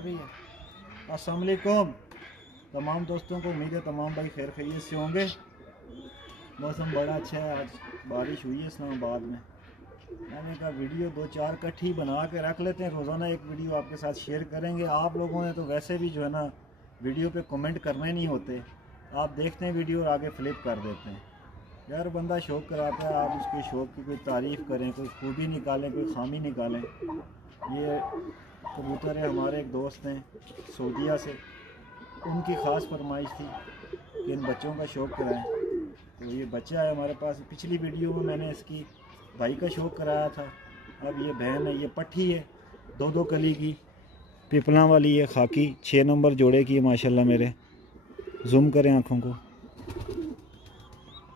अस्सलाम वालेकुम तमाम दोस्तों को। उम्मीद है तमाम भाई खैर खैरियत से होंगे। मौसम बड़ा अच्छा है, आज बारिश हुई है इस्लामाबाद में। मैंने कहा वीडियो दो चार इकट्ठी बना के रख लेते हैं, रोज़ाना एक वीडियो आपके साथ शेयर करेंगे। आप लोगों ने तो वैसे भी जो है ना वीडियो पे कमेंट करने नहीं होते, आप देखते हैं वीडियो और आगे फ्लिप कर देते हैं। यार बंदा शौक़ कराता है, आप उसके शौक़ की कोई तारीफ़ करें, कोई खूबी निकालें, कोई खामी निकालें। ये कबूतर है, हमारे एक दोस्त हैं सऊदीया से, उनकी ख़ास फरमाइश थी कि इन बच्चों का शौक़ कराएं। तो ये बच्चा है हमारे पास। पिछली वीडियो में मैंने इसकी भाई का शौक़ कराया था। अब ये बहन है, ये पट्ठी है, दो दो कली की पिपला वाली है, खाकी 6 नंबर जोड़े की है माशाल्लाह। मेरे जूम करें, आँखों को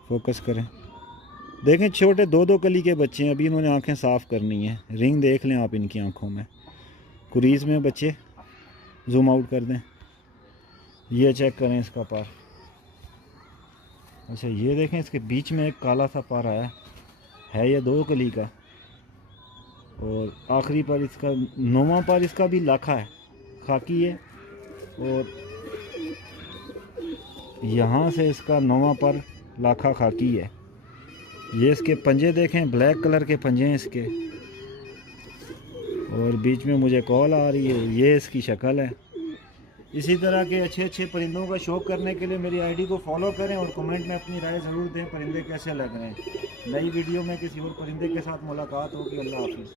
फोकस करें, देखें छोटे दो दो कली के बच्चे हैं। अभी इन्होंने आंखें साफ़ करनी है, रिंग देख लें आप इनकी आंखों में, कुरीज़ में बच्चे। जूम आउट कर दें, ये चेक करें इसका पार। अच्छा ये देखें, इसके बीच में एक काला सा पार आया है, ये दो कली का। और आखिरी पर इसका 9वां पार इसका भी लाखा है, खाकी है। और यहाँ से इसका 9वां पर लाखा खाकी है। ये इसके पंजे देखें, ब्लैक कलर के पंजे हैं इसके। और बीच में मुझे कॉल आ रही है, ये इसकी शक्ल है। इसी तरह के अच्छे अच्छे परिंदों का शौक़ करने के लिए मेरी आईडी को फॉलो करें और कमेंट में अपनी राय ज़रूर दें, परिंदे कैसे लग रहे हैं। नई वीडियो में किसी और परिंदे के साथ मुलाकात होगी। अल्लाह हाफ़िज़।